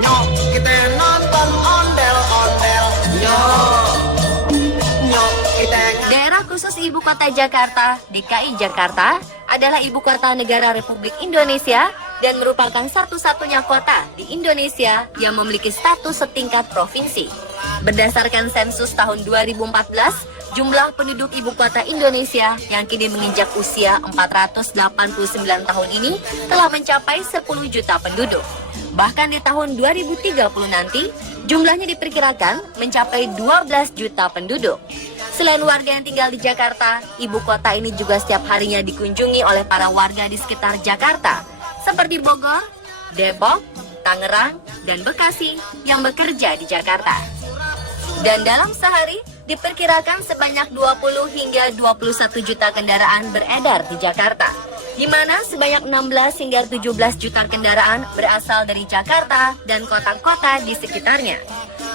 Nyok, kita nonton ondel-ondel. Nyok, nyok, kita Daerah khusus Ibu Kota Jakarta, DKI Jakarta, adalah Ibu Kota Negara Republik Indonesia dan merupakan satu-satunya kota di Indonesia yang memiliki status setingkat provinsi. Berdasarkan sensus tahun 2014, jumlah penduduk Ibu Kota Indonesia yang kini menginjak usia 489 tahun ini telah mencapai 10 juta penduduk. Bahkan di tahun 2030 nanti, jumlahnya diperkirakan mencapai 12 juta penduduk. Selain warga yang tinggal di Jakarta, ibu kota ini juga setiap harinya dikunjungi oleh para warga di sekitar Jakarta, seperti Bogor, Depok, Tangerang, dan Bekasi yang bekerja di Jakarta. Dan dalam sehari, diperkirakan sebanyak 20 hingga 21 juta kendaraan beredar di Jakarta, di mana sebanyak 16 hingga 17 juta kendaraan berasal dari Jakarta dan kota-kota di sekitarnya.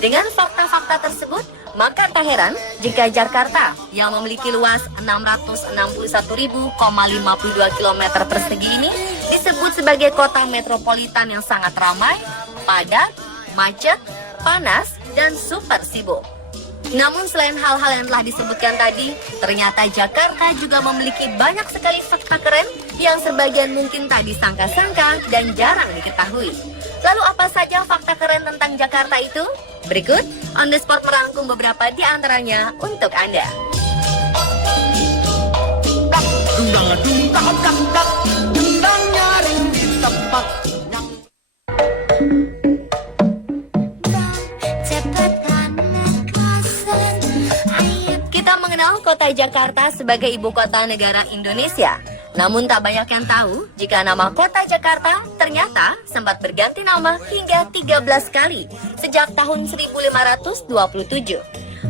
Dengan fakta-fakta tersebut, maka tak heran jika Jakarta yang memiliki luas 661.052 km persegi ini disebut sebagai kota metropolitan yang sangat ramai, padat, macet, panas, dan super sibuk. Namun selain hal-hal yang telah disebutkan tadi, ternyata Jakarta juga memiliki banyak sekali fakta keren yang sebagian mungkin tak disangka-sangka dan jarang diketahui. Lalu apa saja fakta keren tentang Jakarta itu? Berikut, On The Spot merangkum beberapa di antaranya untuk Anda. Kita mengenal kota Jakarta sebagai ibu kota negara Indonesia. Namun tak banyak yang tahu jika nama kota Jakarta ternyata sempat berganti nama hingga 13 kali sejak tahun 1527.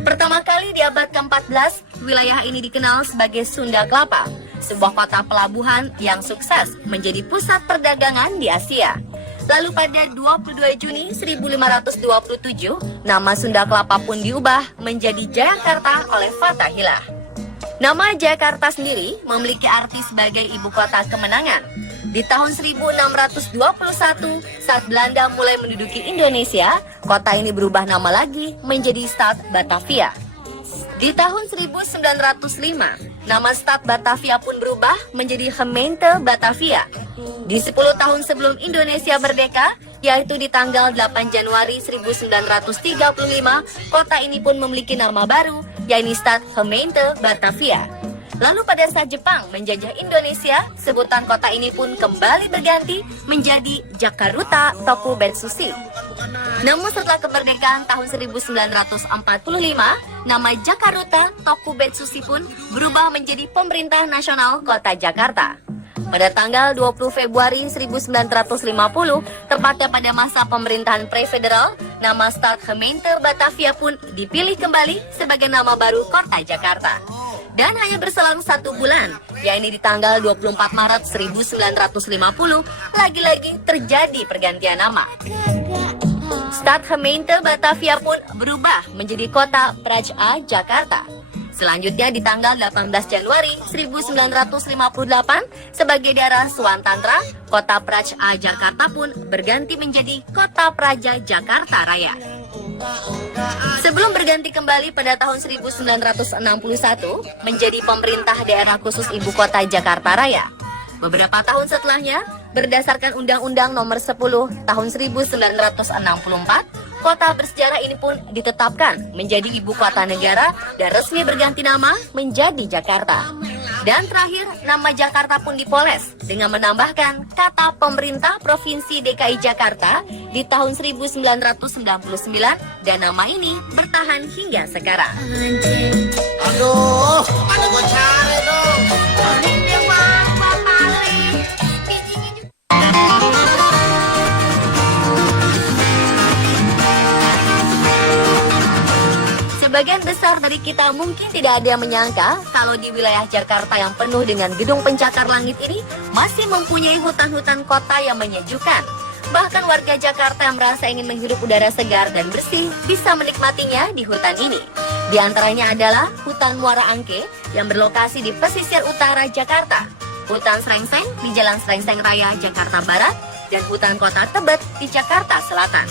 Pertama kali di abad ke-14, wilayah ini dikenal sebagai Sunda Kelapa, sebuah kota pelabuhan yang sukses menjadi pusat perdagangan di Asia. Lalu pada 22 Juni 1527, nama Sunda Kelapa pun diubah menjadi Jayakarta oleh Fatahillah. Nama Jakarta sendiri memiliki arti sebagai ibu kota kemenangan. Di tahun 1621, saat Belanda mulai menduduki Indonesia, kota ini berubah nama lagi menjadi Stad Batavia. Di tahun 1905, nama Stad Batavia pun berubah menjadi Gemeente Batavia. Di 10 tahun sebelum Indonesia merdeka, yaitu di tanggal 8 Januari 1935, kota ini pun memiliki nama baru, yaitu Stad Gemeente Batavia. Lalu pada saat Jepang menjajah Indonesia, sebutan kota ini pun kembali berganti menjadi Jakarta Tokubetsushi. Namun setelah kemerdekaan tahun 1945, nama Jakarta Tokubetsushi pun berubah menjadi Pemerintah Nasional Kota Jakarta. Pada tanggal 20 Februari 1950, tepatnya pada masa pemerintahan pre-federal, nama Stad Gemeente Batavia pun dipilih kembali sebagai nama baru Kota Jakarta. Dan hanya berselang 1 bulan, yakni di tanggal 24 Maret 1950, lagi-lagi terjadi pergantian nama. Stad Gemeente Batavia pun berubah menjadi Kota Praja Jakarta. Selanjutnya di tanggal 18 Januari 1958 sebagai daerah Swantantra, Kota Praja Jakarta pun berganti menjadi Kota Praja Jakarta Raya. Sebelum berganti kembali pada tahun 1961 menjadi pemerintah daerah khusus ibu kota Jakarta Raya. Beberapa tahun setelahnya, berdasarkan Undang-Undang Nomor 10 Tahun 1964, kota bersejarah ini pun ditetapkan menjadi ibu kota negara dan resmi berganti nama menjadi Jakarta. Dan terakhir, nama Jakarta pun dipoles dengan menambahkan kata pemerintah Provinsi DKI Jakarta di tahun 1999 dan nama ini bertahan hingga sekarang. Aduh, mana gue cari dong? Dia apa paling? Sebagian besar dari kita mungkin tidak ada yang menyangka kalau di wilayah Jakarta yang penuh dengan gedung pencakar langit ini masih mempunyai hutan-hutan kota yang menyejukkan. Bahkan warga Jakarta yang merasa ingin menghirup udara segar dan bersih bisa menikmatinya di hutan ini. Di antaranya adalah Hutan Muara Angke yang berlokasi di pesisir utara Jakarta, Hutan Srengseng di Jalan Srengseng Raya, Jakarta Barat, dan hutan kota Tebet di Jakarta Selatan.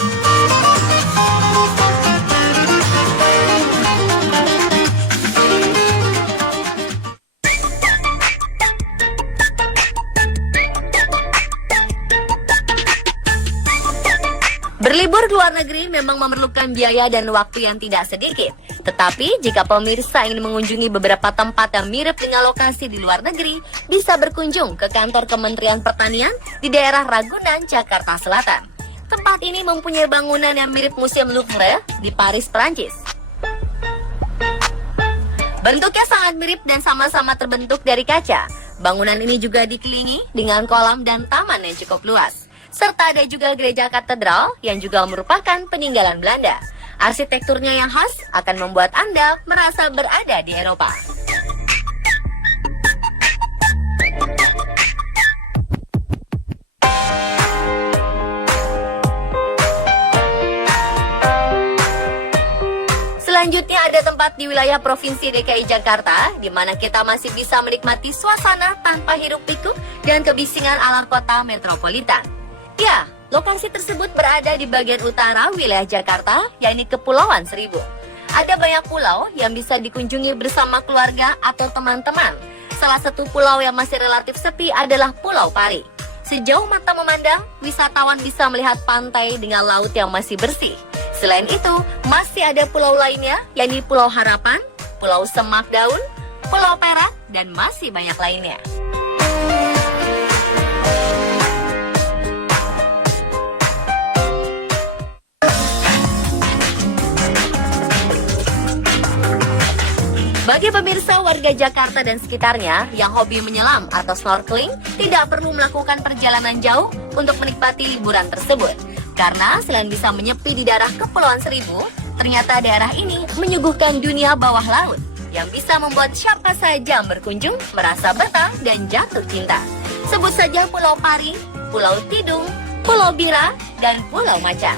Berlibur ke luar negeri memang memerlukan biaya dan waktu yang tidak sedikit. Tetapi jika pemirsa ingin mengunjungi beberapa tempat yang mirip dengan lokasi di luar negeri, bisa berkunjung ke kantor Kementerian Pertanian di daerah Ragunan, Jakarta Selatan. Tempat ini mempunyai bangunan yang mirip Museum Louvre di Paris, Prancis. Bentuknya sangat mirip dan sama-sama terbentuk dari kaca. Bangunan ini juga dikelilingi dengan kolam dan taman yang cukup luas. Serta ada juga gereja katedral yang juga merupakan peninggalan Belanda. Arsitekturnya yang khas akan membuat Anda merasa berada di Eropa. Selanjutnya ada tempat di wilayah Provinsi DKI Jakarta, di mana kita masih bisa menikmati suasana tanpa hiruk-pikuk dan kebisingan ala kota metropolitan. Ya, lokasi tersebut berada di bagian utara wilayah Jakarta, yakni Kepulauan Seribu. Ada banyak pulau yang bisa dikunjungi bersama keluarga atau teman-teman. Salah satu pulau yang masih relatif sepi adalah Pulau Pari. Sejauh mata memandang, wisatawan bisa melihat pantai dengan laut yang masih bersih. Selain itu, masih ada pulau lainnya, yakni Pulau Harapan, Pulau Semak Daun, Pulau Perak, dan masih banyak lainnya. Bagi pemirsa warga Jakarta dan sekitarnya yang hobi menyelam atau snorkeling, tidak perlu melakukan perjalanan jauh untuk menikmati liburan tersebut. Karena selain bisa menyepi di daerah Kepulauan Seribu, ternyata daerah ini menyuguhkan dunia bawah laut yang bisa membuat siapa saja yang berkunjung merasa betah dan jatuh cinta. Sebut saja Pulau Pari, Pulau Tidung, Pulau Bira, dan Pulau Macan.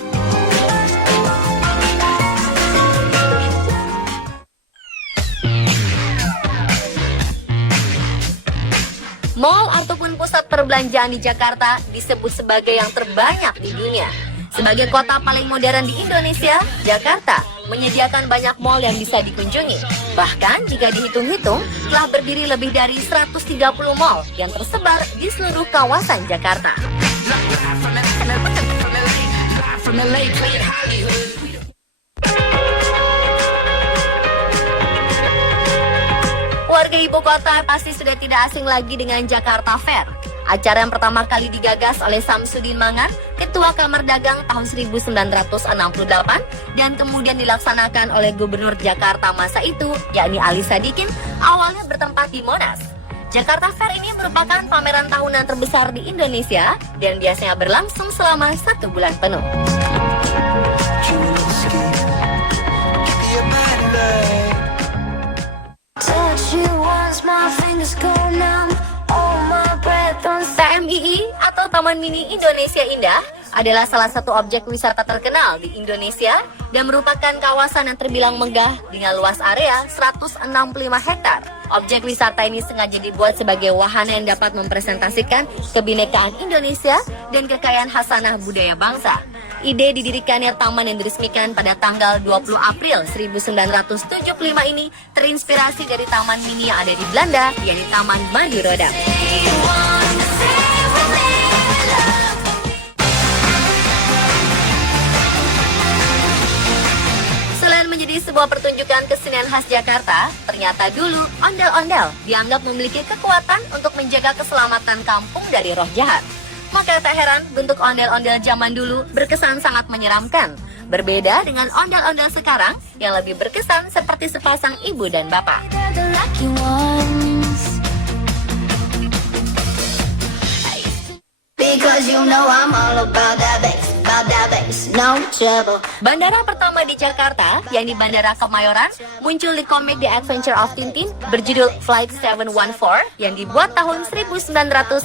Mall ataupun pusat perbelanjaan di Jakarta disebut sebagai yang terbanyak di dunia. Sebagai kota paling modern di Indonesia, Jakarta menyediakan banyak mall yang bisa dikunjungi. Bahkan jika dihitung-hitung, telah berdiri lebih dari 130 mall yang tersebar di seluruh kawasan Jakarta. Warga ibu kota pasti sudah tidak asing lagi dengan Jakarta Fair. Acara yang pertama kali digagas oleh Samsudin Mangan, Ketua Kamar Dagang tahun 1968, dan kemudian dilaksanakan oleh Gubernur Jakarta masa itu, yakni Ali Sadikin, awalnya bertempat di Monas. Jakarta Fair ini merupakan pameran tahunan terbesar di Indonesia dan biasanya berlangsung selama 1 bulan penuh. TMII atau Taman Mini Indonesia Indah adalah salah satu objek wisata terkenal di Indonesia dan merupakan kawasan yang terbilang megah dengan luas area 165 hektar. Objek wisata ini sengaja dibuat sebagai wahana yang dapat mempresentasikan kebinekaan Indonesia dan kekayaan khasanah budaya bangsa. Ide didirikannya taman yang diresmikan pada tanggal 20 April 1975 ini terinspirasi dari taman mini yang ada di Belanda, yakni Taman Madu Rodam. Selain menjadi sebuah pertunjukan kesenian khas Jakarta, ternyata dulu ondel-ondel dianggap memiliki kekuatan untuk menjaga keselamatan kampung dari roh jahat. Maka tak heran bentuk ondel-ondel zaman dulu berkesan sangat menyeramkan. Berbeda dengan ondel-ondel sekarang yang lebih berkesan seperti sepasang ibu dan bapak. Bandara pertama di Jakarta, yakni Bandara Kemayoran, muncul di komik The Adventure of Tintin berjudul Flight 714 yang dibuat tahun 1962.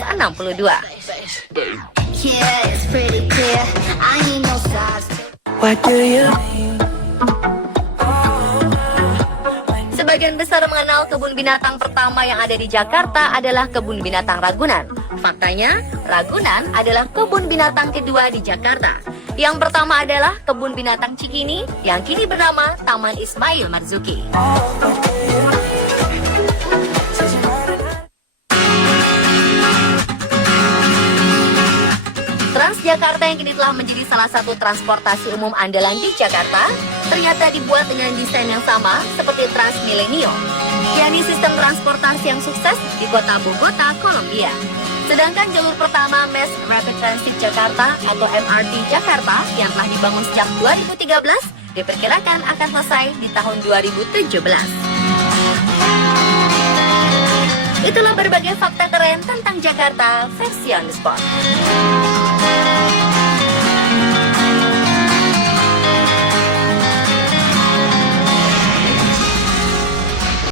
Sebagian besar mengenal kebun binatang pertama yang ada di Jakarta adalah Kebun Binatang Ragunan. Faktanya, Ragunan adalah kebun binatang kedua di Jakarta. Yang pertama adalah Kebun Binatang Cikini yang kini bernama Taman Ismail Marzuki. Transjakarta yang kini telah menjadi salah satu transportasi umum andalan di Jakarta, ternyata dibuat dengan desain yang sama seperti Trans Milenio, yakni sistem transportasi yang sukses di kota Bogota, Kolombia. Sedangkan jalur pertama Mass Rapid Transit Jakarta atau MRT Jakarta yang telah dibangun sejak 2013 diperkirakan akan selesai di tahun 2017. Itulah berbagai fakta keren tentang Jakarta versi on the spot.